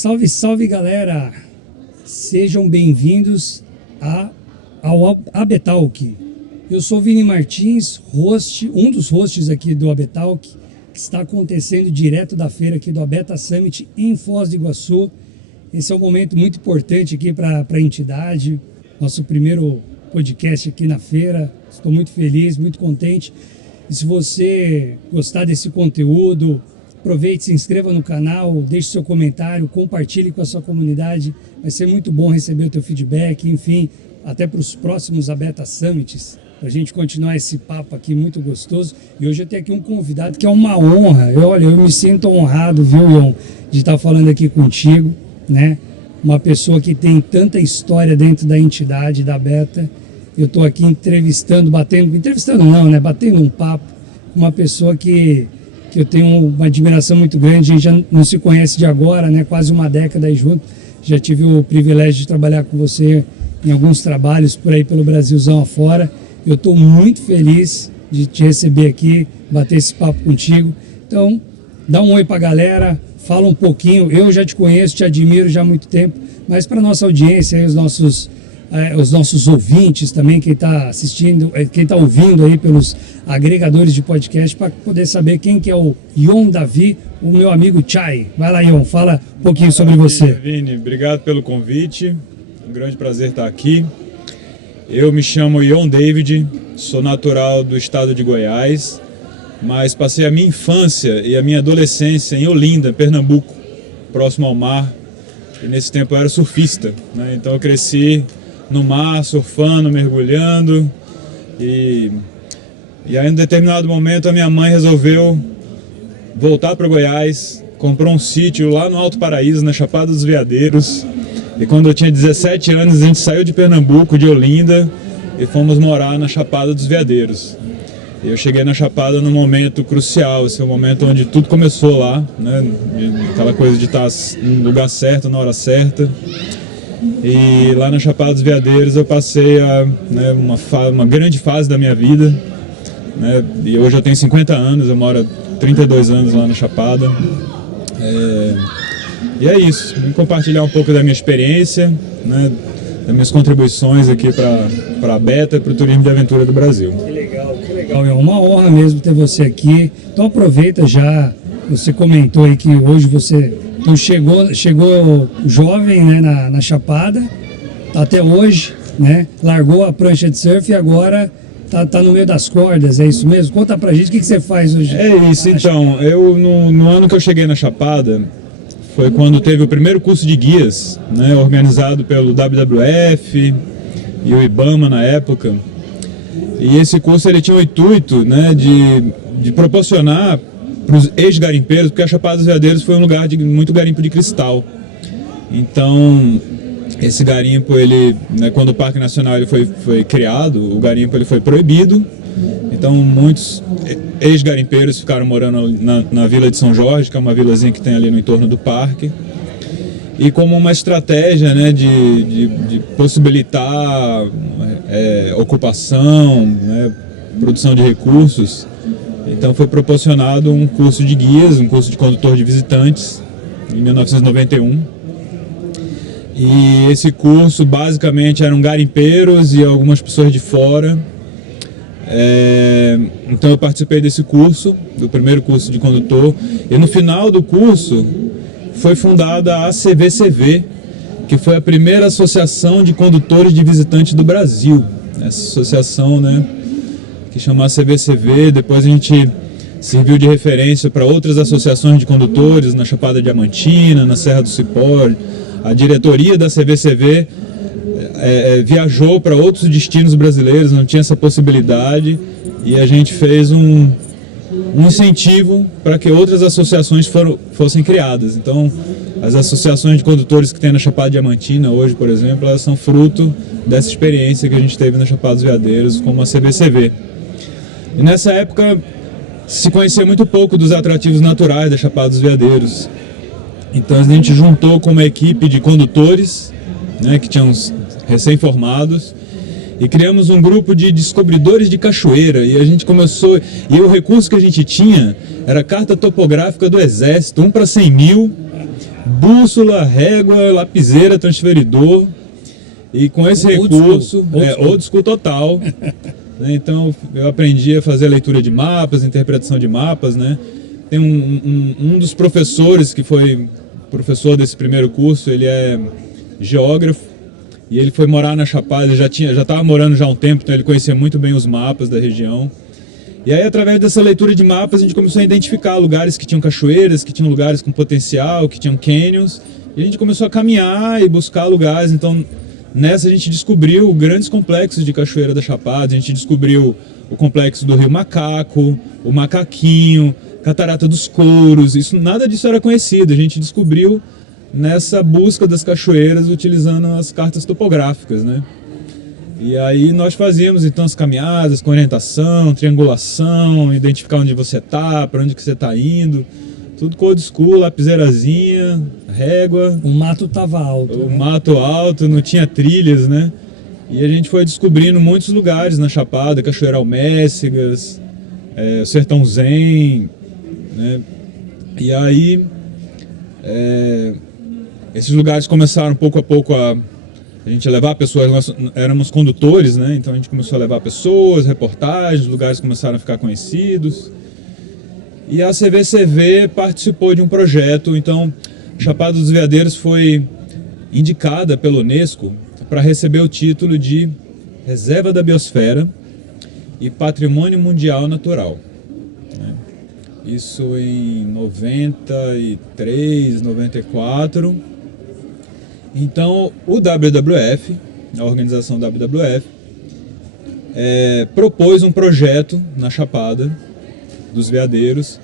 Salve, salve galera! Sejam bem-vindos ao ABTalk. Eu sou Vini Martins, um dos hosts aqui do ABTalk, que está acontecendo direto da feira aqui do Abeta Summit em Foz do Iguaçu. Esse é um momento muito importante aqui para a entidade, nosso primeiro podcast aqui na feira. Estou muito feliz, muito contente. E se você gostar desse conteúdo, aproveite, se inscreva no canal, deixe seu comentário, compartilhe com a sua comunidade. Vai ser muito bom receber o teu feedback, enfim, até para os próximos Abeta Summits, para a gente continuar esse papo aqui muito gostoso. E hoje eu tenho aqui um convidado que é uma honra. Eu me sinto honrado, viu, Ion, de estar falando aqui contigo, né? Uma pessoa que tem tanta história dentro da entidade, da Abeta. Eu estou aqui batendo um papo com uma pessoa que eu tenho uma admiração muito grande. A gente já não se conhece de agora, né? Quase uma década aí junto. Já tive o privilégio de trabalhar com você em alguns trabalhos por aí pelo Brasilzão afora. Eu estou muito feliz de te receber aqui, bater esse papo contigo. Então, dá um oi para a galera, fala um pouquinho. Eu já te conheço, te admiro já há muito tempo, mas para nossa audiência, aí, os nossos ouvintes também, quem está assistindo, quem está ouvindo aí pelos agregadores de podcast, para poder saber quem que é o Ion Davi, o meu amigo Chai. Vai lá, Ion, fala um pouquinho sobre você. Vini, obrigado pelo convite, um grande prazer estar aqui. Eu me chamo Ion David, sou natural do estado de Goiás, mas passei a minha infância e a minha adolescência em Olinda, Pernambuco, próximo ao mar, e nesse tempo eu era surfista, né? Então eu cresci no mar, surfando, mergulhando, e aí em um determinado momento a minha mãe resolveu voltar para Goiás, comprou um sítio lá no Alto Paraíso, na Chapada dos Veadeiros, e quando eu tinha 17 anos a gente saiu de Pernambuco, de Olinda, e fomos morar na Chapada dos Veadeiros. E eu cheguei na Chapada num momento crucial, esse é o momento onde tudo começou lá, né? Aquela coisa de estar no lugar certo, na hora certa. E lá na Chapada dos Veadeiros eu passei uma grande fase da minha vida, né? E hoje eu tenho 50 anos, eu moro há 32 anos lá na Chapada. E é isso, vou compartilhar um pouco da minha experiência, né? Das minhas contribuições aqui para a Beta e para o turismo de aventura do Brasil. Que legal, é uma honra mesmo ter você aqui. Então aproveita já, você comentou aí que hoje você então chegou jovem, né, na Chapada, até hoje, né, largou a prancha de surf e agora tá no meio das cordas, é isso mesmo? Conta pra gente o que você faz hoje. É isso, então, eu no ano que eu cheguei na Chapada, foi quando teve o primeiro curso de guias, né, organizado pelo WWF e o IBAMA na época. E esse curso ele tinha o intuito, né, de proporcionar para os ex-garimpeiros, porque a Chapada dos Veadeiros foi um lugar de muito garimpo de cristal. Então, esse garimpo, ele, né, quando o Parque Nacional ele foi criado, o garimpo ele foi proibido. Então, muitos ex-garimpeiros ficaram morando na Vila de São Jorge, que é uma vilazinha que tem ali no entorno do parque. E como uma estratégia, né, de possibilitar ocupação, né, produção de recursos, então foi proporcionado um curso de guias, um curso de condutor de visitantes, em 1991. E esse curso basicamente eram garimpeiros e algumas pessoas de fora. Então eu participei desse curso, do primeiro curso de condutor, e no final do curso foi fundada a ACVCV, que foi a primeira associação de condutores de visitantes do Brasil. Essa associação, né, que chama ACVCV, depois a gente serviu de referência para outras associações de condutores na Chapada Diamantina, na Serra do Cipó. A diretoria da ACVCV viajou para outros destinos brasileiros, não tinha essa possibilidade, e a gente fez um incentivo para que outras associações fossem criadas. Então, as associações de condutores que tem na Chapada Diamantina hoje, por exemplo, elas são fruto dessa experiência que a gente teve na Chapada dos Veadeiros como a CVCV. E nessa época se conhecia muito pouco dos atrativos naturais da Chapada dos Veadeiros. Então a gente juntou com uma equipe de condutores, né, que tinham recém-formados, e criamos um grupo de descobridores de cachoeira. E a gente começou, e o recurso que a gente tinha era carta topográfica do Exército, 1 para 100 mil, bússola, régua, lapiseira, transferidor. E com esse recurso, old school total, né? Então eu aprendi a fazer leitura de mapas, interpretação de mapas, né? Tem um dos professores que foi professor desse primeiro curso, ele é geógrafo e ele foi morar na Chapada, ele já estava morando já há um tempo, então ele conhecia muito bem os mapas da região. E aí, através dessa leitura de mapas, a gente começou a identificar lugares que tinham cachoeiras, que tinham lugares com potencial, que tinham canyons, e a gente começou a caminhar e buscar lugares. Então, nessa a gente descobriu grandes complexos de cachoeira da Chapada, a gente descobriu o complexo do Rio Macaco, o Macaquinho, Catarata dos Couros, nada disso era conhecido, a gente descobriu nessa busca das cachoeiras utilizando as cartas topográficas, né? E aí nós fazíamos então as caminhadas com orientação, triangulação, identificar onde você está, para onde que você está indo, tudo com old school, lapiseirazinha, régua. O mato estava alto. O mato alto, não tinha trilhas, né? E a gente foi descobrindo muitos lugares na Chapada, Cachoeira Almécigas, o Sertão Zen, né? E aí esses lugares começaram pouco a pouco a gente levar pessoas, nós éramos condutores, né? Então a gente começou a levar pessoas, reportagens, os lugares começaram a ficar conhecidos. E a CVCV participou de um projeto, então Chapada dos Veadeiros foi indicada pela Unesco para receber o título de Reserva da Biosfera e Patrimônio Mundial Natural, né? Isso em 93, 94. Então o WWF, a organização WWF, propôs um projeto na Chapada dos Veadeiros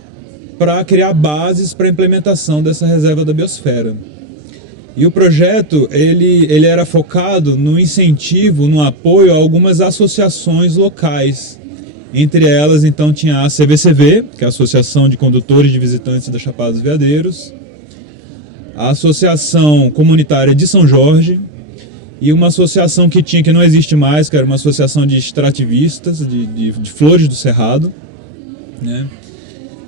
para criar bases para a implementação dessa reserva da biosfera. E o projeto ele era focado no incentivo, no apoio a algumas associações locais. Entre elas, então, tinha a CVCV, que é a Associação de Condutores de Visitantes da Chapada dos Veadeiros, a Associação Comunitária de São Jorge e uma associação que não existe mais, que era uma associação de extrativistas, de Flores do Cerrado, né?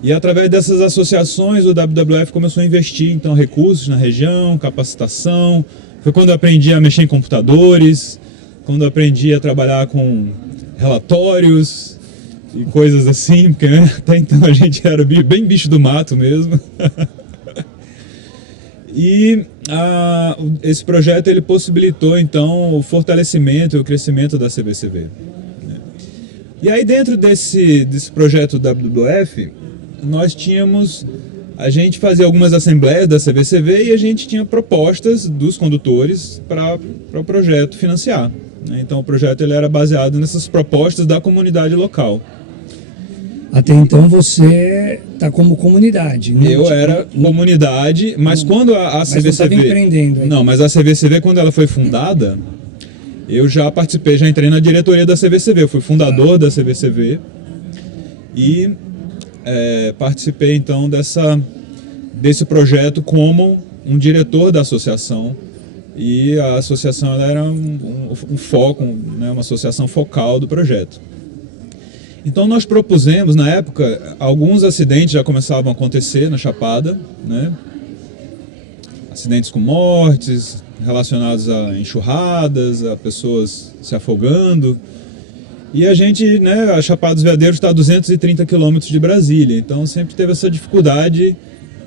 E através dessas associações o WWF começou a investir então recursos na região, capacitação. Foi quando eu aprendi a mexer em computadores, quando eu aprendi a trabalhar com relatórios e coisas assim, porque né, até então a gente era bem bicho do mato mesmo. E esse projeto ele possibilitou então o fortalecimento e o crescimento da CVCV, né? E aí dentro desse projeto WWF, a gente fazia algumas assembleias da CVCV e a gente tinha propostas dos condutores para o projeto financiar, né? Então o projeto ele era baseado nessas propostas da comunidade local. Até então você está como comunidade. Eu era comunidade, mas quando a CVCV... Mas você estava empreendendo. Aí. Não, mas a CVCV, quando ela foi fundada, eu já participei, já entrei na diretoria da CVCV. Eu fui fundador da CVCV e participei então desse projeto como um diretor da associação. E a associação ela era um foco, né, uma associação focal do projeto. Então nós propusemos, na época, alguns acidentes já começavam a acontecer na Chapada, né? Acidentes com mortes, relacionados a enxurradas, a pessoas se afogando. E a gente, né, a Chapada dos Veadeiros está a 230 quilômetros de Brasília, então sempre teve essa dificuldade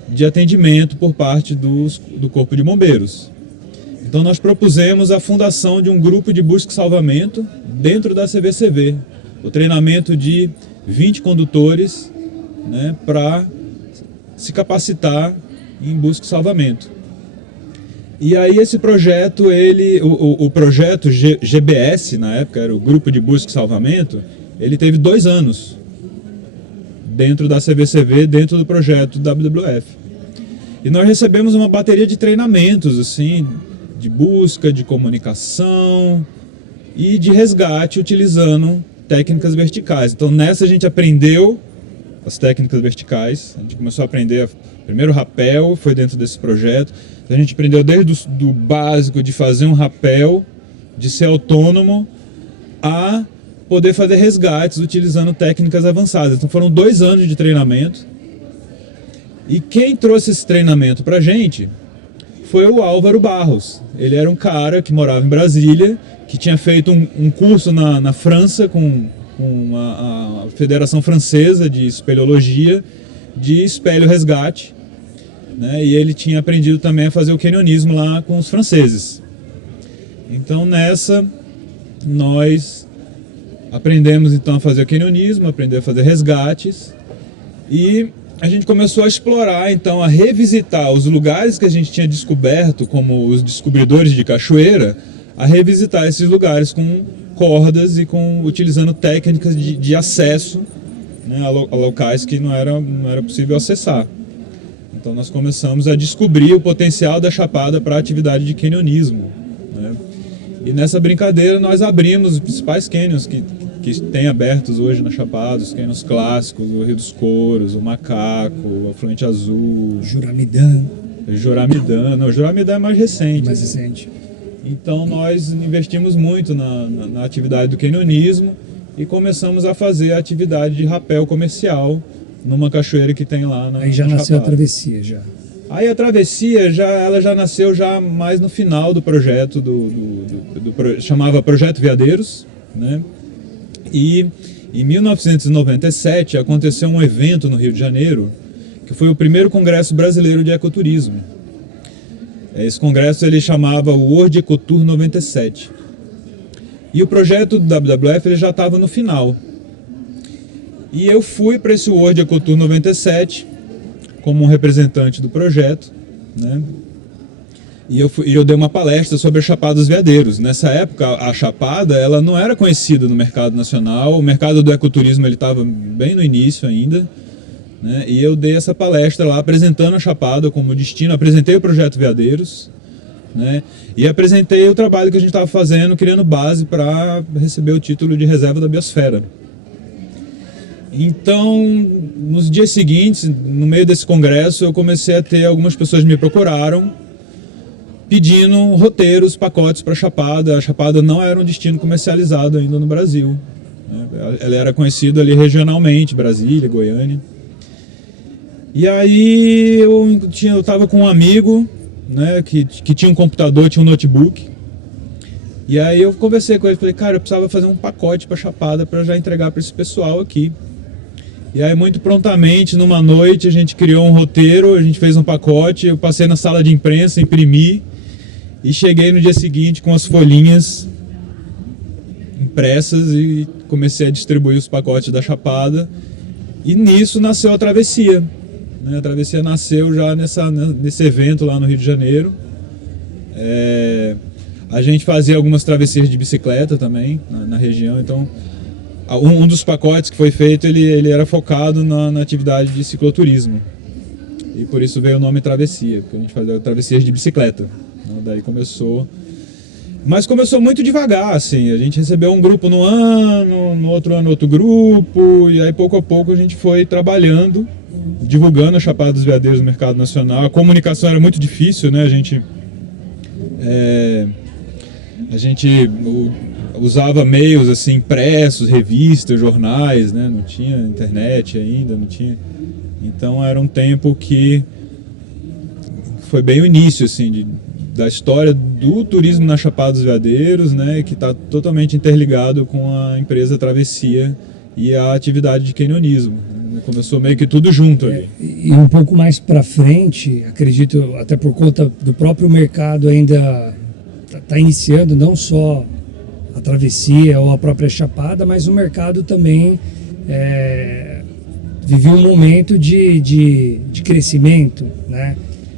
de atendimento por parte do Corpo de Bombeiros. Então nós propusemos a fundação de um grupo de busca e salvamento dentro da CVCV. O treinamento de 20 condutores, né, para se capacitar em busca e salvamento. E aí esse projeto, o projeto GBS, na época era o Grupo de Busca e Salvamento, ele teve 2 anos dentro da CVCV, dentro do projeto WWF. E nós recebemos uma bateria de treinamentos, assim, de busca, de comunicação e de resgate utilizando técnicas verticais. Então nessa a gente aprendeu as técnicas verticais, a gente começou a aprender primeiro rapel, foi dentro desse projeto. A gente aprendeu desde do básico de fazer um rapel, de ser autônomo, a poder fazer resgates utilizando técnicas avançadas. Então foram 2 anos de treinamento. E quem trouxe esse treinamento para a gente foi o Álvaro Barros. Ele era um cara que morava em Brasília, que tinha feito um curso na França com a Federação Francesa de Espeleologia, de espelho-resgate, né? E ele tinha aprendido também a fazer o canyonismo lá com os franceses. Então nessa, nós aprendemos então a fazer o canyonismo, aprender a fazer resgates, e a gente começou a explorar, então, a revisitar os lugares que a gente tinha descoberto como os descobridores de cachoeira, a revisitar esses lugares com cordas e utilizando técnicas de acesso, né, a locais que não era possível acessar. Então nós começamos a descobrir o potencial da Chapada para a atividade de canyonismo, né? E nessa brincadeira nós abrimos os principais canyons que tem abertos hoje na Chapada, os canyons clássicos, o Rio dos Couros, o Macaco, o Afluente Azul, Juramidã. Não, o Juramidã é mais recente. Mais recente. Então nós investimos muito na atividade do canyonismo e começamos a fazer a atividade de rapel comercial numa cachoeira que tem lá na Aí já na nasceu a Chapada. travessia já. Aí a travessia ela já nasceu já mais no final do projeto chamava Projeto Veadeiros, né? E em 1997 aconteceu um evento no Rio de Janeiro, que foi o primeiro Congresso Brasileiro de Ecoturismo. Esse congresso ele chamava World Ecotour 97. E o projeto do WWF ele já estava no final. E eu fui para esse World Ecotour 97 como um representante do projeto, né? E eu dei uma palestra sobre a Chapada dos Veadeiros. Nessa época, a Chapada ela não era conhecida no mercado nacional, o mercado do ecoturismo estava bem no início ainda, né? E eu dei essa palestra lá apresentando a Chapada como destino, apresentei o Projeto Veadeiros, né? E apresentei o trabalho que a gente estava fazendo, criando base para receber o título de Reserva da Biosfera. Então, nos dias seguintes, no meio desse congresso, eu comecei a ter algumas pessoas que me procuraram pedindo roteiros, pacotes para a Chapada. A Chapada não era um destino comercializado ainda no Brasil, né? Ela era conhecida ali regionalmente, Brasília, Goiânia. E aí eu estava com um amigo, né, que tinha um computador, tinha um notebook. E aí eu conversei com ele, falei, cara, eu precisava fazer um pacote para a Chapada para já entregar para esse pessoal aqui. E aí muito prontamente, numa noite, a gente criou um roteiro, a gente fez um pacote, eu passei na sala de imprensa, imprimi e cheguei no dia seguinte com as folhinhas impressas e comecei a distribuir os pacotes da Chapada. E nisso nasceu a travessia, né? A travessia nasceu já nesse evento lá no Rio de Janeiro. A gente fazia algumas travessias de bicicleta também na região, então um dos pacotes que foi feito ele era focado na atividade de cicloturismo e por isso veio o nome travessia, porque a gente fazia travessias de bicicleta, né? Daí começou, mas começou muito devagar, assim, a gente recebeu um grupo no ano, no outro ano outro grupo, e aí pouco a pouco a gente foi trabalhando, divulgando a Chapada dos Veadeiros no mercado nacional. A comunicação era muito difícil, né? A gente usava meios assim, impressos, revistas, jornais, né? Não tinha internet ainda, não tinha. Então era um tempo que foi bem o início assim, da história do turismo na Chapada dos Veadeiros, né? Que está totalmente interligado com a empresa Travessia e a atividade de canyonismo. Começou meio que tudo junto ali. E um pouco mais para frente, acredito, até por conta do próprio mercado ainda está iniciando, não só a travessia ou a própria Chapada, mas o mercado também viveu um momento de crescimento, né?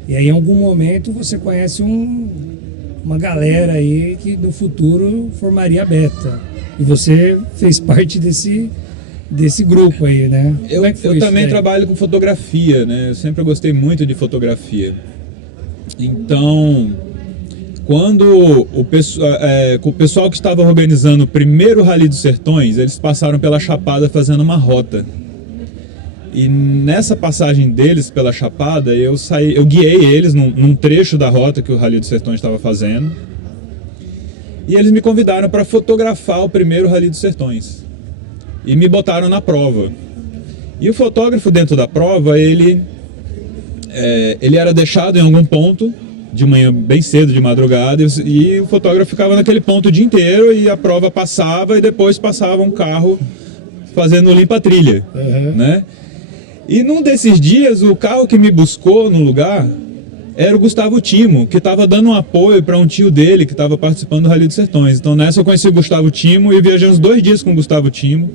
E aí em algum momento você conhece uma galera aí que no futuro formaria a Beta. E você fez parte desse grupo aí, né? Eu também trabalho com fotografia, né? Eu sempre gostei muito de fotografia. Então, quando o pessoal que estava organizando o primeiro Rally dos Sertões, eles passaram pela Chapada fazendo uma rota. E nessa passagem deles pela Chapada, eu guiei eles num trecho da rota que o Rally dos Sertões estava fazendo. E eles me convidaram para fotografar o primeiro Rally dos Sertões. E me botaram na prova. E o fotógrafo dentro da prova, ele era deixado em algum ponto de manhã bem cedo, de madrugada, e o fotógrafo ficava naquele ponto o dia inteiro e a prova passava e depois passava um carro fazendo limpa-trilha, né? E num desses dias, o carro que me buscou no lugar era o Gustavo Timo, que estava dando um apoio para um tio dele que estava participando do Rally dos Sertões. Então nessa eu conheci o Gustavo Timo e viajamos 2 dias com o Gustavo Timo.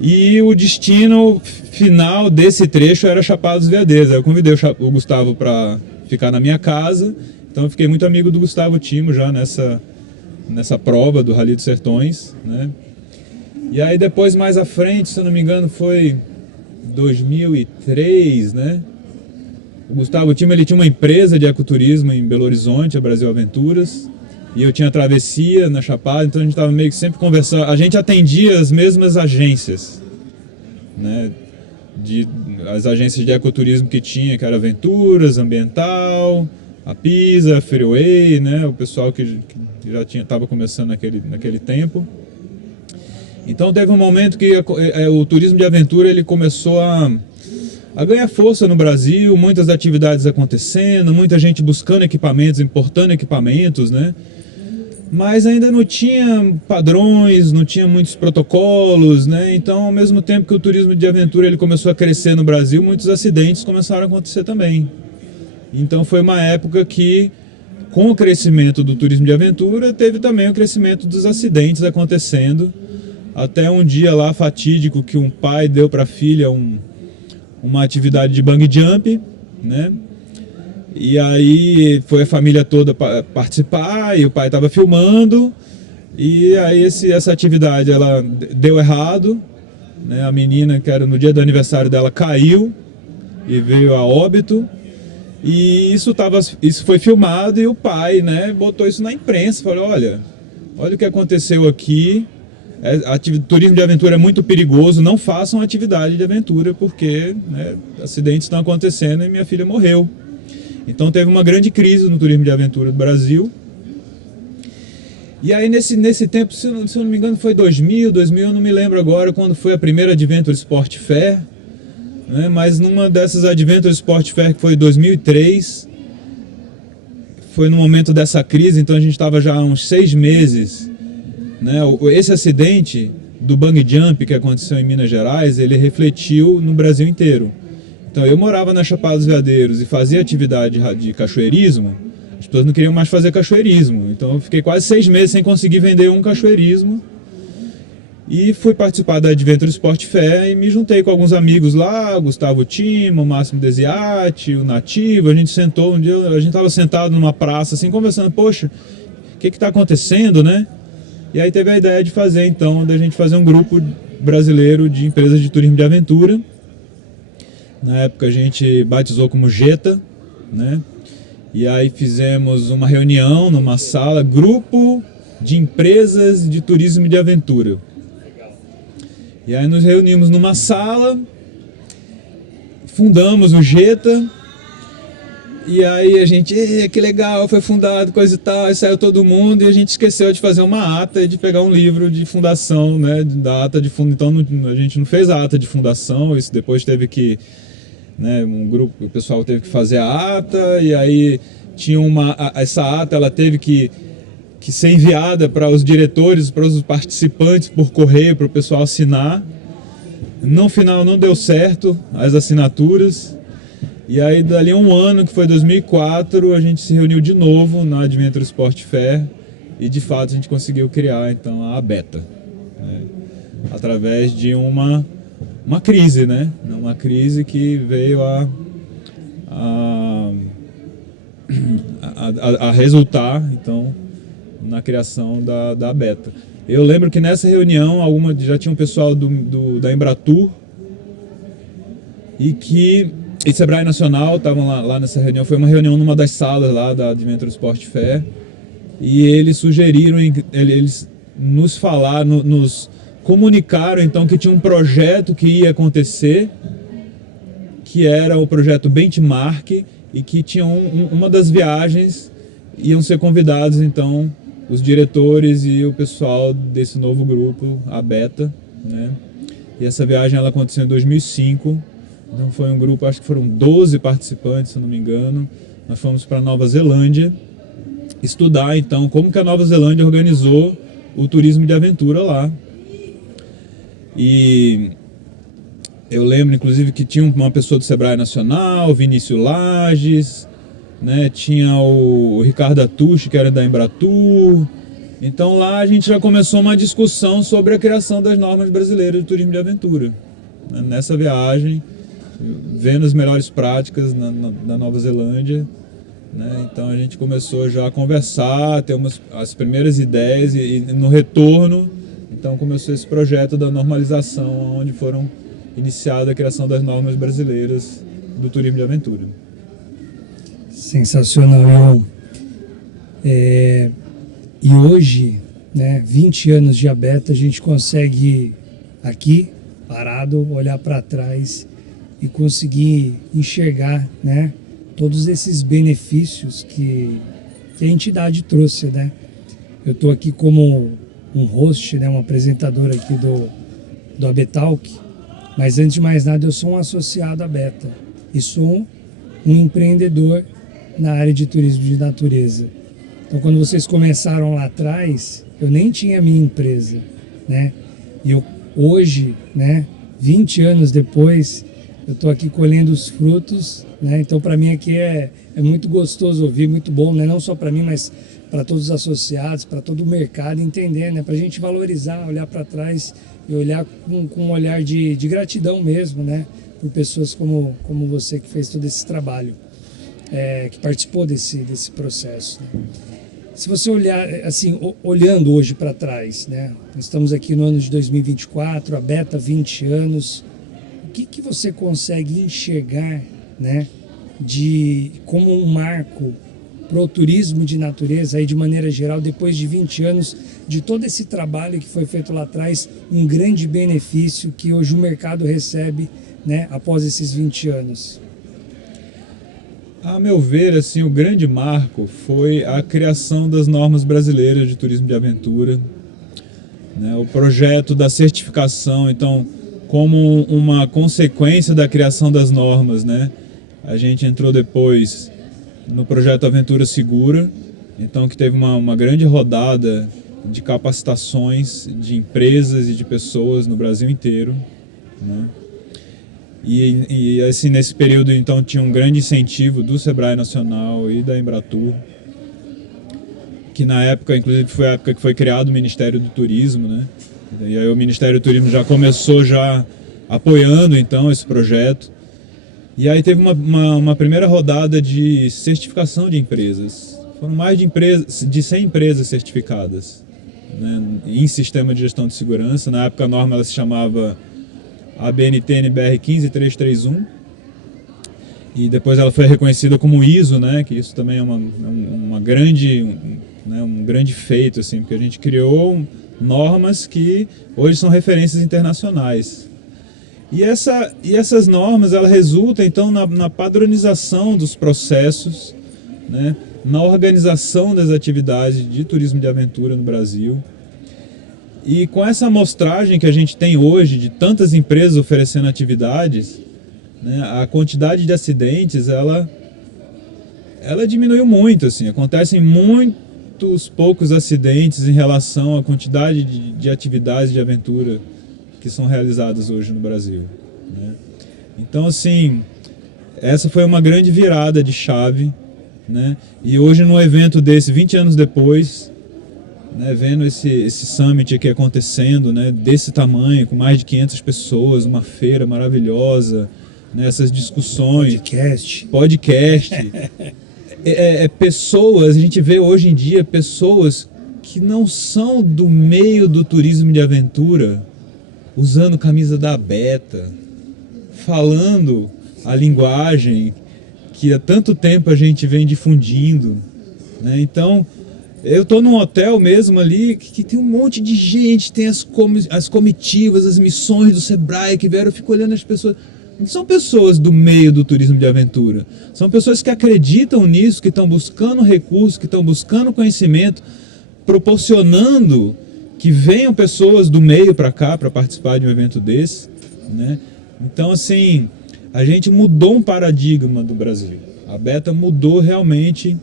E o destino final desse trecho era Chapada dos Veadeiros. Eu convidei o Gustavo para ficar na minha casa, então eu fiquei muito amigo do Gustavo Timo já nessa prova do Rally dos Sertões, né? E aí depois, mais à frente, se eu não me engano, foi 2003, né? O Gustavo Timo, ele tinha uma empresa de ecoturismo em Belo Horizonte, a Brasil Aventuras, e eu tinha travessia na Chapada, então a gente estava meio que sempre conversando. A gente atendia as mesmas agências, né? As agências de ecoturismo que tinha, que era Aventuras, Ambiental, a Pisa, a Freeway, né? O pessoal que já estava começando naquele tempo. Então teve um momento que o turismo de aventura ele começou a ganhar força no Brasil, muitas atividades acontecendo, muita gente buscando equipamentos, importando equipamentos, né? Mas ainda não tinha padrões, não tinha muitos protocolos, né? Então, ao mesmo tempo que o turismo de aventura ele começou a crescer no Brasil, muitos acidentes começaram a acontecer também. Então foi uma época que, com o crescimento do turismo de aventura, teve também o crescimento dos acidentes acontecendo, até um dia lá fatídico que um pai deu para a filha uma atividade de bungee jump, né? E aí foi a família toda participar e o pai estava filmando e aí essa atividade ela deu errado, né? A menina, que era no dia do aniversário dela, caiu e veio a óbito e isso foi filmado e o pai, né, botou isso na imprensa, falou, olha o que aconteceu aqui, turismo de aventura é muito perigoso, não façam atividade de aventura porque, né, acidentes estão acontecendo e minha filha morreu. Então teve uma grande crise no turismo de aventura do Brasil. E aí nesse tempo, se eu não me engano, foi 2000, eu não me lembro agora quando foi a primeira Adventure Sport Fair, né? Mas numa dessas Adventure Sport Fair, que foi em 2003, foi no momento dessa crise, então a gente estava já há uns 6 meses, né? Esse acidente do bungee jump que aconteceu em Minas Gerais, ele refletiu no Brasil inteiro. Então eu morava na Chapada dos Veadeiros e fazia atividade de cachoeirismo, as pessoas não queriam mais fazer cachoeirismo. Então eu fiquei quase 6 meses sem conseguir vender um cachoeirismo. E fui participar da Adventure Sport Fair e me juntei com alguns amigos lá, Gustavo Timo, Máximo Desiati, o Nativo. A gente sentou um dia, a gente estava sentado numa praça assim, conversando, poxa, o que está acontecendo, né? E aí teve a ideia de fazer então, da gente fazer um grupo brasileiro de empresas de turismo de aventura. Na época a gente batizou como Jeta, né? E aí fizemos uma reunião numa sala, grupo de empresas de turismo de aventura. E aí nos reunimos numa sala, fundamos o Jeta, e aí a gente, que legal, foi fundado, coisa e tal, e saiu todo mundo, e a gente esqueceu de fazer uma ata e de pegar um livro de fundação, né? Da ata de fundação, então a gente não fez a ata de fundação, isso depois teve que, né, um grupo, o pessoal teve que fazer a ata, e aí tinha essa ata ela teve que ser enviada para os diretores, para os participantes por correio, para o pessoal assinar. No final não deu certo as assinaturas, e aí dali um ano, que foi 2004, a gente se reuniu de novo na Adventure Sport Fair, e de fato a gente conseguiu criar então a Beta, né, através de uma crise, né? Uma crise que veio a resultar, então, na criação da Beta. Eu lembro que nessa reunião, já tinha um pessoal da Embratur e Sebrae Nacional estavam lá nessa reunião. Foi uma reunião numa das salas lá da Adventure Sport Fair e eles sugeriram, eles nos falaram, nos comunicaram então que tinha um projeto que ia acontecer, que era o projeto Benchmark, e que tinha uma das viagens, iam ser convidados então os diretores e o pessoal desse novo grupo, a Beta, né? E essa viagem ela aconteceu em 2005, então foi um grupo, acho que foram 12 participantes, se eu não me engano, nós fomos para Nova Zelândia estudar então como que a Nova Zelândia organizou o turismo de aventura lá. E eu lembro inclusive que tinha uma pessoa do Sebrae Nacional, Vinícius Lages, né? Tinha o Ricardo Atushi, que era da Embratur. Então lá a gente já começou uma discussão sobre a criação das normas brasileiras de turismo de aventura, né? Nessa viagem, vendo as melhores práticas da Nova Zelândia, né? Então a gente começou já a conversar, ter as primeiras ideias e no retorno, então começou esse projeto da normalização, onde foram iniciada a criação das normas brasileiras do turismo de aventura. Sensacional. E hoje, né, 20 anos de Abeta, a gente consegue aqui, parado, olhar para trás e conseguir enxergar, né, todos esses benefícios que a entidade trouxe, né? Eu estou aqui como um host, né, um apresentador aqui do Abetalk, mas antes de mais nada eu sou um associado à Abeta e sou um empreendedor na área de turismo de natureza. Então, quando vocês começaram lá atrás, eu nem tinha minha empresa, né? E eu hoje, né, 20 anos depois, eu estou aqui colhendo os frutos, né? Então, para mim aqui é muito gostoso ouvir, muito bom, né? Não só para mim, mas para todos os associados, para todo o mercado entender, né? Para a gente valorizar, olhar para trás e olhar com um olhar de gratidão mesmo, né? Por pessoas como você que fez todo esse trabalho, que participou desse processo, né? Se você olhar, assim, olhando hoje para trás, né? Nós estamos aqui no ano de 2024, a Abeta 20 anos, o que você consegue enxergar, né, como um marco para o turismo de natureza, aí de maneira geral, depois de 20 anos, de todo esse trabalho que foi feito lá atrás, um grande benefício que hoje o mercado recebe, né, após esses 20 anos? A meu ver, assim, o grande marco foi a criação das normas brasileiras de turismo de aventura, né? O projeto da certificação, então, como uma consequência da criação das normas, né? A gente entrou depois no projeto Aventura Segura, então que teve uma grande rodada de capacitações de empresas e de pessoas no Brasil inteiro, né? E assim, nesse período então tinha um grande incentivo do Sebrae Nacional e da Embratur, que na época, inclusive foi a época que foi criado o Ministério do Turismo, né? E aí o Ministério do Turismo já começou já apoiando então esse projeto. E aí teve uma primeira rodada de certificação de empresas. Foram mais de 100 empresas certificadas, né, em sistema de gestão de segurança. Na época a norma ela se chamava ABNT-NBR 15331 e depois ela foi reconhecida como ISO, né, que isso também é um grande feito, assim, porque a gente criou normas que hoje são referências internacionais. E essas normas ela resultam então na padronização dos processos, né, na organização das atividades de turismo de aventura no Brasil. E com essa amostragem que a gente tem hoje de tantas empresas oferecendo atividades, né, a quantidade de acidentes ela diminuiu muito, assim, acontecem muitos poucos acidentes em relação à quantidade de atividades de aventura que são realizadas hoje no Brasil, né? Então, assim, essa foi uma grande virada de chave, né? E hoje num evento desse, 20 anos depois, né, vendo esse summit aqui acontecendo, né, desse tamanho, com mais de 500 pessoas, uma feira maravilhosa, né, essas discussões, podcast pessoas, a gente vê hoje em dia pessoas que não são do meio do turismo de aventura, usando camisa da Abeta, falando a linguagem que há tanto tempo a gente vem difundindo, né? Então, eu estou num hotel mesmo ali que tem um monte de gente, tem as comitivas, as missões do Sebrae que vieram, eu fico olhando as pessoas. Não são pessoas do meio do turismo de aventura, são pessoas que acreditam nisso, que estão buscando recursos, que estão buscando conhecimento, proporcionando que venham pessoas do meio para cá para participar de um evento desse, né? Então, assim, a gente mudou um paradigma do Brasil. A Beta mudou realmente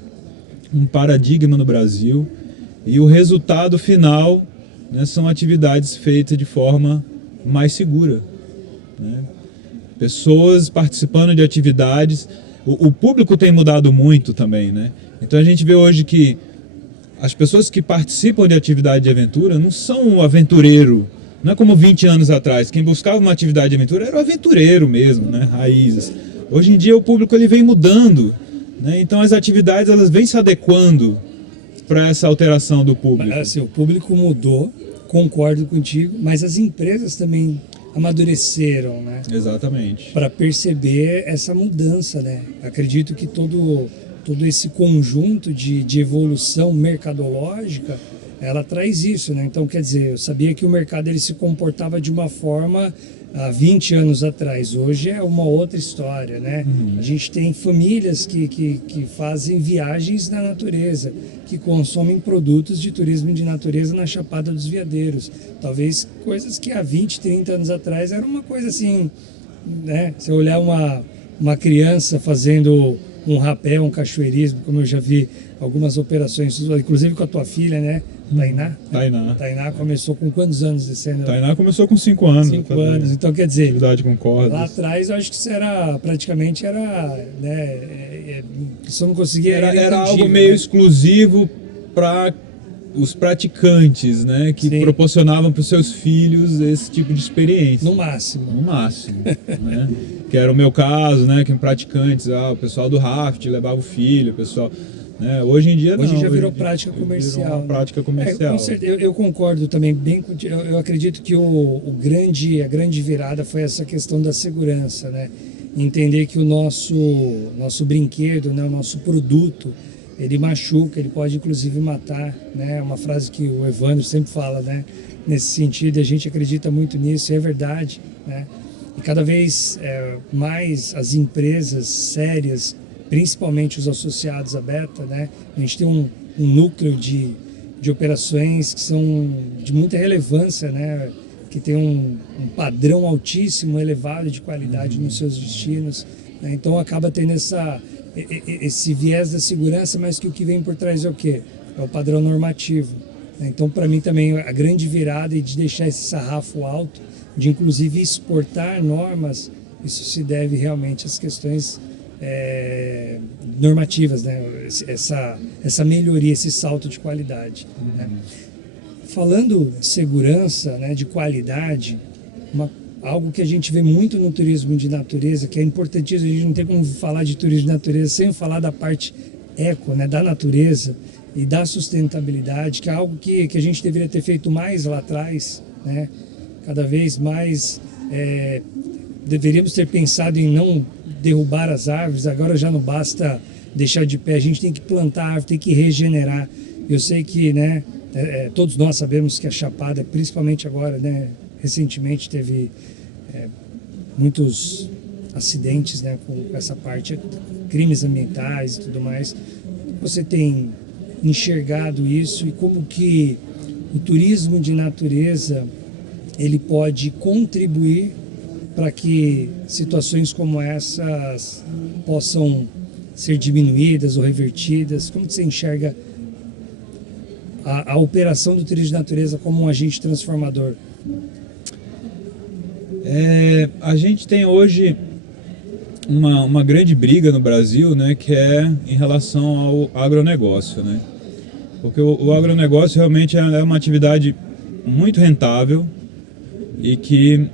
um paradigma no Brasil e o resultado final, né, são atividades feitas de forma mais segura, né? Pessoas participando de atividades, o público tem mudado muito também, né? Então a gente vê hoje que as pessoas que participam de atividade de aventura não são um aventureiro, não é como 20 anos atrás, quem buscava uma atividade de aventura era o aventureiro mesmo, né? Raízes. Hoje em dia o público ele vem mudando, né? Então as atividades elas vêm se adequando para essa alteração do público. Assim, o público mudou, concordo contigo, mas as empresas também amadureceram, né? Exatamente. Para perceber essa mudança, né? Acredito que todo esse conjunto de evolução mercadológica, ela traz isso, né? Então, quer dizer, eu sabia que o mercado ele se comportava de uma forma há 20 anos atrás. Hoje é uma outra história, né? A gente tem famílias que fazem viagens na natureza, que consomem produtos de turismo de natureza na Chapada dos Veadeiros. Talvez coisas que há 20, 30 anos atrás era uma coisa assim, né? Se eu olhar uma criança fazendo um rapé, um cachoeirismo, como eu já vi algumas operações, inclusive com a tua filha, né? Tainá começou com quantos anos esse ano? Tainá começou com 5 anos. 5 anos, então quer dizer, atividade com cordas. Lá atrás eu acho que isso era, praticamente era, né, só não conseguia... Era algo meio exclusivo para os praticantes, né? Que Sim. proporcionavam para os seus filhos esse tipo de experiência. No máximo. No máximo, né? Que era o meu caso, né? Que praticantes, o pessoal do raft levava o filho, o pessoal... Né? Hoje em dia Hoje não. Já virou prática comercial. Virou uma prática comercial. Com certeza, eu concordo também bem contigo. Eu acredito que a grande virada foi essa questão da segurança, né? Entender que o nosso brinquedo, né? O nosso produto, ele machuca, ele pode inclusive matar, né? Uma frase que o Evandro sempre fala, né? Nesse sentido, a gente acredita muito nisso, e é verdade, né? E cada vez mais as empresas sérias, principalmente os associados à Beta, né? A gente tem um núcleo de operações que são de muita relevância, né? Que tem um padrão altíssimo, elevado de qualidade nos seus destinos, né? Então acaba tendo esse viés da segurança, mas que o que vem por trás é o quê? É o padrão normativo, né? Então, para mim também a grande virada é de deixar esse sarrafo alto, de inclusive exportar normas, isso se deve realmente às questões normativas, né? Essa melhoria, esse salto de qualidade, né? Falando de segurança, né, de qualidade, algo que a gente vê muito no turismo de natureza, que é importantíssimo, a gente não tem como falar de turismo de natureza sem falar da parte eco, né, da natureza e da sustentabilidade, que é algo que a gente deveria ter feito mais lá atrás, né? Cada vez mais deveríamos ter pensado em não derrubar as árvores. Agora já não basta deixar de pé, a gente tem que plantar árvore, tem que regenerar. Eu sei que, né, todos nós sabemos que a Chapada, principalmente agora, né, recentemente teve muitos acidentes, né, com essa parte, crimes ambientais e tudo mais. Você tem enxergado isso e como que o turismo de natureza ele pode contribuir para que situações como essas possam ser diminuídas ou revertidas? Como que você enxerga a operação do turismo de natureza como um agente transformador? A gente tem hoje uma grande briga no Brasil, né, que é em relação ao agronegócio, né? Porque o agronegócio realmente é uma atividade muito rentável e que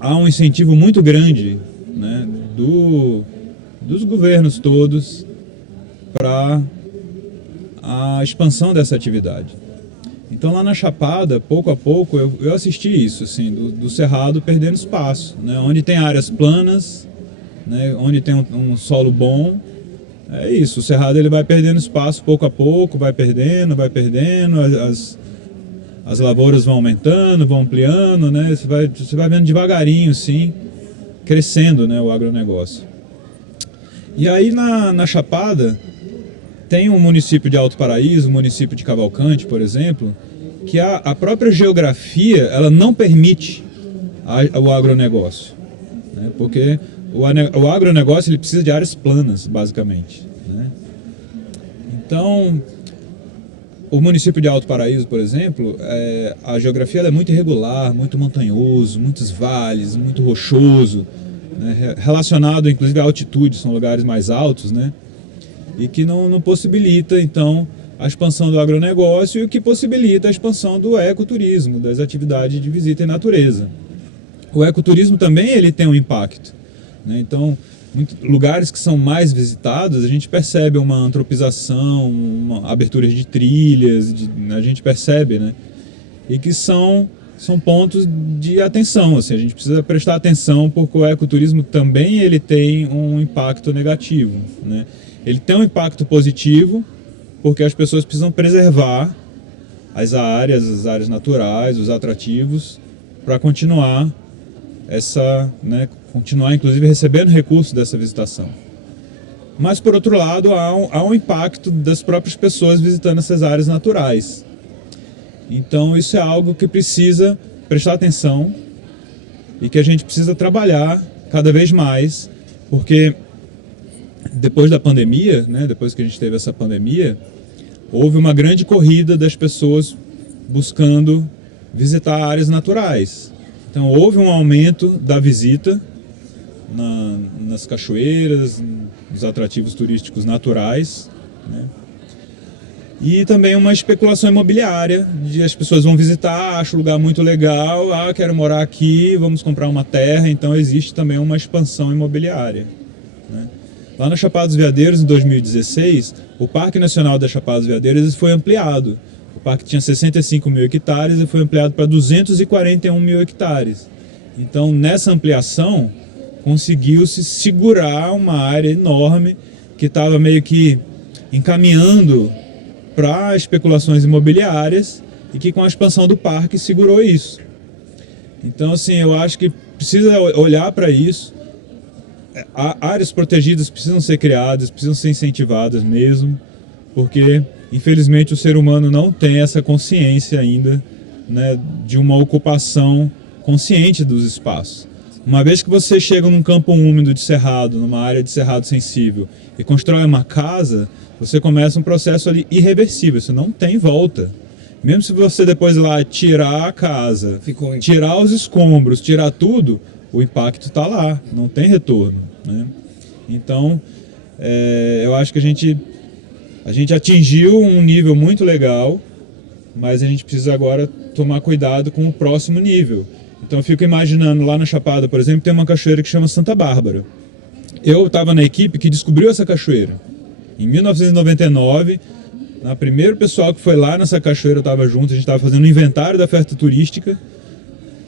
há um incentivo muito grande, né, dos governos todos para a expansão dessa atividade. Então lá na Chapada, pouco a pouco, eu assisti isso, assim, do Cerrado perdendo espaço, né, onde tem áreas planas, né, onde tem um solo bom. É isso, o Cerrado ele vai perdendo espaço pouco a pouco, vai perdendo, as lavouras vão aumentando, vão ampliando, né? Você vai vendo devagarinho, sim, crescendo, né, o agronegócio. E aí na Chapada tem um município de Alto Paraíso, um município de Cavalcante, por exemplo, que a própria geografia ela não permite o agronegócio, né? Porque o agronegócio ele precisa de áreas planas, basicamente, né? Então, o município de Alto Paraíso, por exemplo, a geografia ela é muito irregular, muito montanhoso, muitos vales, muito rochoso, né? Relacionado inclusive à altitude, são lugares mais altos, né? E que não possibilita, então, a expansão do agronegócio e o que possibilita a expansão do ecoturismo, das atividades de visita e natureza. O ecoturismo também ele tem um impacto, né? Então, lugares que são mais visitados, a gente percebe uma antropização, uma abertura de trilhas, a gente percebe, né? E que são pontos de atenção, assim, a gente precisa prestar atenção porque o ecoturismo também ele tem um impacto negativo, né? Ele tem um impacto positivo porque as pessoas precisam preservar as áreas naturais, os atrativos, para continuar continuar inclusive recebendo recursos dessa visitação. Mas por outro lado há um impacto das próprias pessoas visitando essas áreas naturais. Então isso é algo que precisa prestar atenção e que a gente precisa trabalhar cada vez mais, porque depois da pandemia, né, depois que a gente teve essa pandemia, houve uma grande corrida das pessoas buscando visitar áreas naturais. Então houve um aumento da visita nas cachoeiras, nos atrativos turísticos naturais, né? E também uma especulação imobiliária, de as pessoas vão visitar, acham o lugar muito legal, quero morar aqui, vamos comprar uma terra, então existe também uma expansão imobiliária, né? Lá na Chapada dos Veadeiros, em 2016, o Parque Nacional da Chapada dos Veadeiros foi ampliado. O parque tinha 65 mil hectares e foi ampliado para 241 mil hectares. Então, nessa ampliação, conseguiu-se segurar uma área enorme que estava meio que encaminhando para especulações imobiliárias e que com a expansão do parque segurou isso. Então, assim, eu acho que precisa olhar para isso. Áreas protegidas precisam ser criadas, precisam ser incentivadas mesmo, porque infelizmente o ser humano não tem essa consciência ainda, né, de uma ocupação consciente dos espaços. Uma vez que você chega num campo úmido de cerrado, numa área de cerrado sensível, e constrói uma casa, você começa um processo ali irreversível, você não tem volta. Mesmo se você depois lá tirar a casa, tirar os escombros, tirar tudo, o impacto está lá, não tem retorno, né? Então, eu acho que a gente atingiu um nível muito legal, mas a gente precisa agora tomar cuidado com o próximo nível. Então eu fico imaginando, lá na Chapada, por exemplo, tem uma cachoeira que chama Santa Bárbara. Eu estava na equipe que descobriu essa cachoeira. Em 1999, o primeiro pessoal que foi lá nessa cachoeira, eu estava junto, a gente estava fazendo um inventário da oferta turística.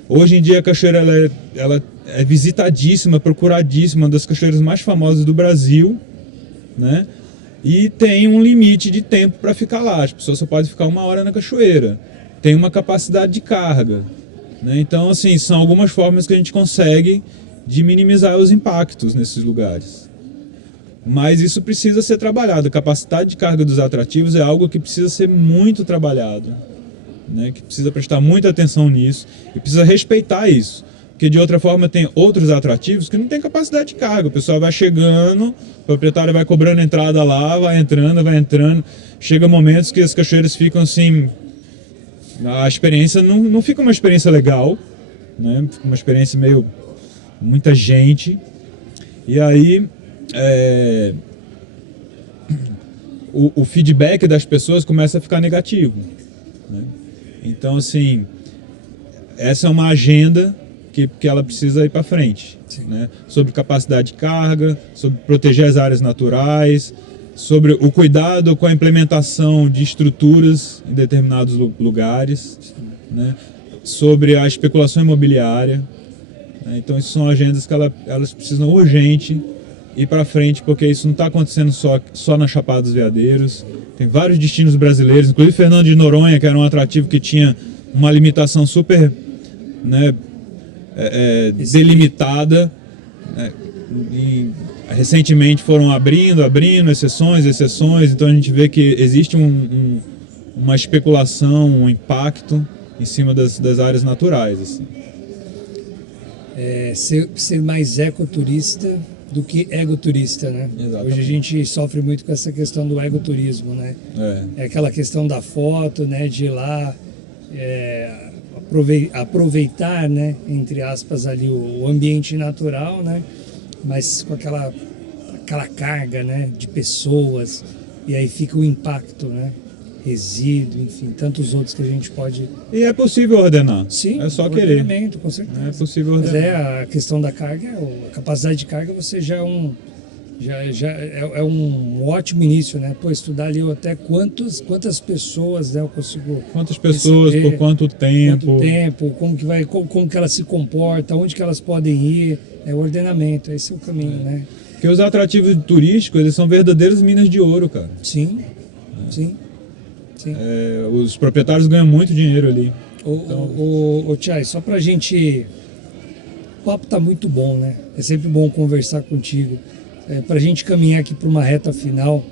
Hoje em dia a cachoeira ela é visitadíssima, procuradíssima, uma das cachoeiras mais famosas do Brasil, né? E tem um limite de tempo para ficar lá, as pessoas só podem ficar 1 hora na cachoeira. Tem uma capacidade de carga, né? Então, assim, são algumas formas que a gente consegue de minimizar os impactos nesses lugares. Mas isso precisa ser trabalhado. A capacidade de carga dos atrativos é algo que precisa ser muito trabalhado, né? Que precisa prestar muita atenção nisso e precisa respeitar isso. Porque de outra forma tem outros atrativos que não tem capacidade de carga. O pessoal vai chegando, o proprietário vai cobrando entrada lá, vai entrando. Chega momentos que as cachoeiras ficam assim, a experiência não fica uma experiência legal, né? Fica uma experiência meio muita gente. E aí o feedback das pessoas começa a ficar negativo, né? Então, assim, essa é uma agenda que ela precisa ir para frente, né? Sobre capacidade de carga, sobre proteger as áreas naturais, sobre o cuidado com a implementação de estruturas em determinados lugares, né? Sobre a especulação imobiliária, né? Então, isso são agendas que elas precisam urgente ir para frente, porque isso não está acontecendo só na Chapada dos Veadeiros. Tem vários destinos brasileiros, inclusive Fernando de Noronha, que era um atrativo que tinha uma limitação super, né, delimitada, né, e recentemente foram abrindo exceções, então a gente vê que existe uma especulação, um impacto em cima das áreas naturais, assim. ser mais ecoturista do que egoturista, né? Exatamente. Hoje a gente sofre muito com essa questão do egoturismo, né? É aquela questão da foto, né? De ir lá aproveitar, né? Entre aspas ali o ambiente natural, né? Mas com aquela carga, né? De pessoas, e aí fica o impacto, né? Resíduo, enfim, tantos outros que a gente pode... E é possível ordenar. Sim, é só querer. Com certeza. É possível ordenar. Mas a questão da carga, a capacidade de carga, você já é um ótimo início, né? Pô, estudar ali até quantas pessoas, né, eu consigo... Quantas pessoas, receber, por quanto tempo. Como que elas se comportam, onde que elas podem ir, o ordenamento, esse é o caminho, né? Porque os atrativos turísticos, eles são verdadeiras minas de ouro, cara. Sim. Os proprietários ganham muito dinheiro ali. Ô Tchai, só pra gente... O papo tá muito bom, né? É sempre bom conversar contigo. Pra gente caminhar aqui para uma reta final,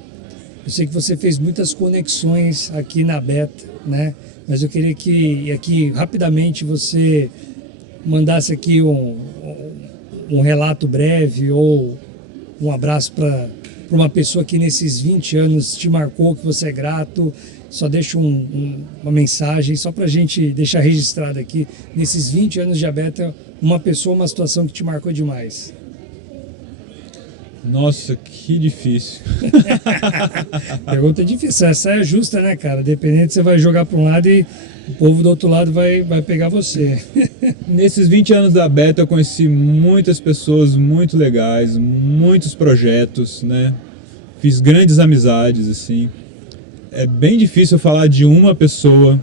eu sei que você fez muitas conexões aqui na Beta, né? Mas eu queria que aqui rapidamente você mandasse aqui um relato breve ou um abraço para uma pessoa que nesses 20 anos te marcou, que você é grato. Só deixa uma mensagem, só para a gente deixar registrado aqui, nesses 20 anos de Abeta, uma pessoa, uma situação que te marcou demais. Nossa, que difícil. Pergunta difícil, essa é justa, né, cara? Dependendo, você vai jogar para um lado e o povo do outro lado vai pegar você. Nesses 20 anos da Beta eu conheci muitas pessoas muito legais, muitos projetos, né? Fiz grandes amizades, assim. É bem difícil falar de uma pessoa,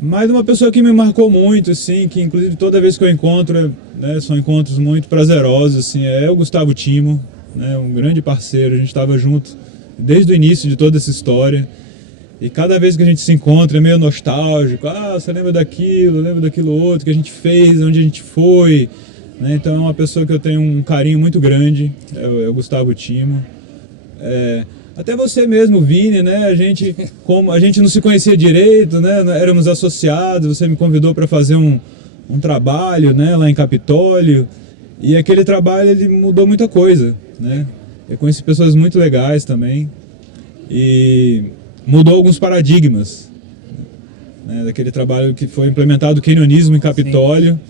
mas uma pessoa que me marcou muito, assim, que inclusive toda vez que eu encontro, né, são encontros muito prazerosos, assim, é o Gustavo Timo, né, um grande parceiro. A gente estava junto desde o início de toda essa história, e cada vez que a gente se encontra é meio nostálgico. Você lembra daquilo outro que a gente fez, onde a gente foi, né? Então é uma pessoa que eu tenho um carinho muito grande, é o Gustavo Timo. Até você mesmo, Vini, né? Como a gente não se conhecia direito, né? Éramos associados, você me convidou para fazer um trabalho, né? Lá em Capitólio, e aquele trabalho ele mudou muita coisa, né? Eu conheci pessoas muito legais também, e mudou alguns paradigmas, né? Daquele trabalho que foi implementado o canyonismo em Capitólio. Sim.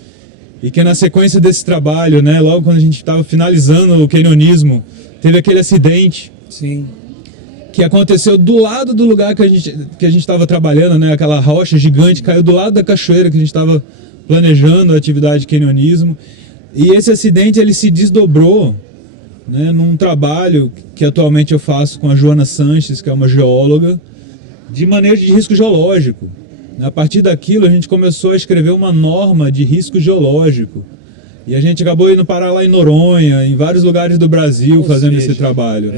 E que na sequência desse trabalho, né? Logo quando a gente estava finalizando o canyonismo, teve aquele acidente. Sim. Que aconteceu do lado do lugar que a gente estava trabalhando, né? Aquela rocha gigante caiu do lado da cachoeira que a gente estava planejando a atividade de canyonismo. E esse acidente ele se desdobrou, né, num trabalho que atualmente eu faço com a Joana Sanches, que é uma geóloga, de manejo de risco geológico. A partir daquilo a gente começou a escrever uma norma de risco geológico. E a gente acabou indo parar lá em Noronha, em vários lugares do Brasil, fazendo esse trabalho.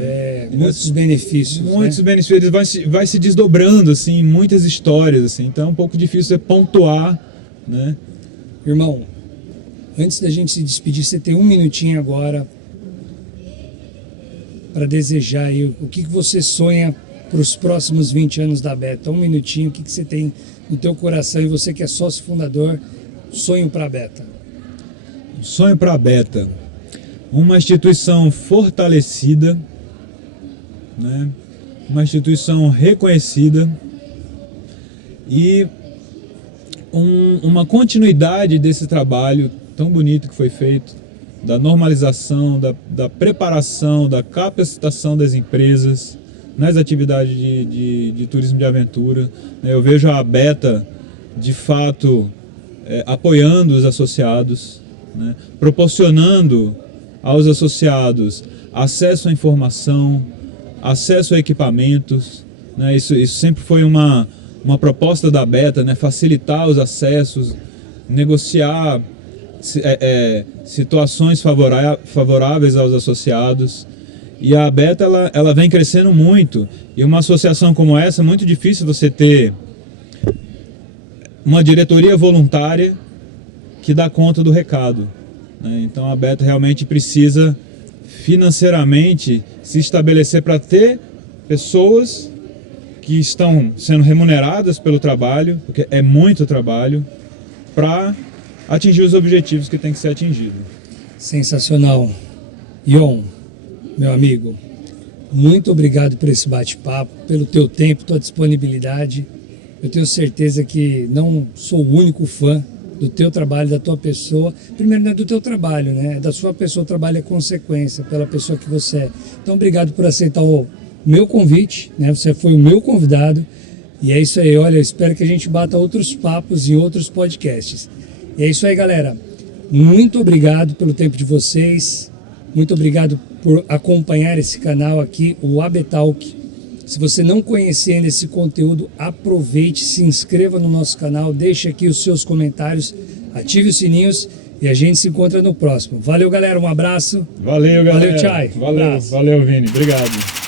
Muitos benefícios. Muitos benefícios. Vai se desdobrando, assim, muitas histórias, assim. Então é um pouco difícil pontuar, né? Irmão, antes da gente se despedir, você tem um minutinho agora para desejar aí o que você sonha para os próximos 20 anos da Beta. Um minutinho, o que você tem no teu coração, e você que é sócio fundador, sonho para a Beta. Sonho para a Beta, uma instituição fortalecida, né? Uma instituição reconhecida e uma continuidade desse trabalho tão bonito que foi feito, da normalização, da preparação, da capacitação das empresas nas atividades de turismo de aventura. Eu vejo a Beta, de fato, apoiando os associados, né, proporcionando aos associados acesso à informação, acesso a equipamentos, né, isso sempre foi uma proposta da Beta, né, facilitar os acessos, negociar situações favoráveis aos associados. E a Beta ela vem crescendo muito, e uma associação como essa é muito difícil você ter uma diretoria voluntária que dá conta do recado, né? Então a Beta realmente precisa financeiramente se estabelecer para ter pessoas que estão sendo remuneradas pelo trabalho, porque é muito trabalho, para atingir os objetivos que tem que ser atingido. Sensacional. Ion, meu amigo, muito obrigado por esse bate-papo, pelo teu tempo, tua disponibilidade. Eu tenho certeza que não sou o único fã do teu trabalho, da tua pessoa. Primeiro, não é do teu trabalho, né? É da sua pessoa. O trabalho é consequência pela pessoa que você é. Então, obrigado por aceitar o meu convite, né? Você foi o meu convidado. E é isso aí. Olha, eu espero que a gente bata outros papos em outros podcasts. E é isso aí, galera. Muito obrigado pelo tempo de vocês. Muito obrigado por acompanhar esse canal aqui, o Abetalk. Se você não conhecer ainda esse conteúdo, aproveite, se inscreva no nosso canal, deixe aqui os seus comentários, ative os sininhos e a gente se encontra no próximo. Valeu, galera, um abraço. Valeu, galera. Valeu, Tchai. Valeu, Vini. Obrigado.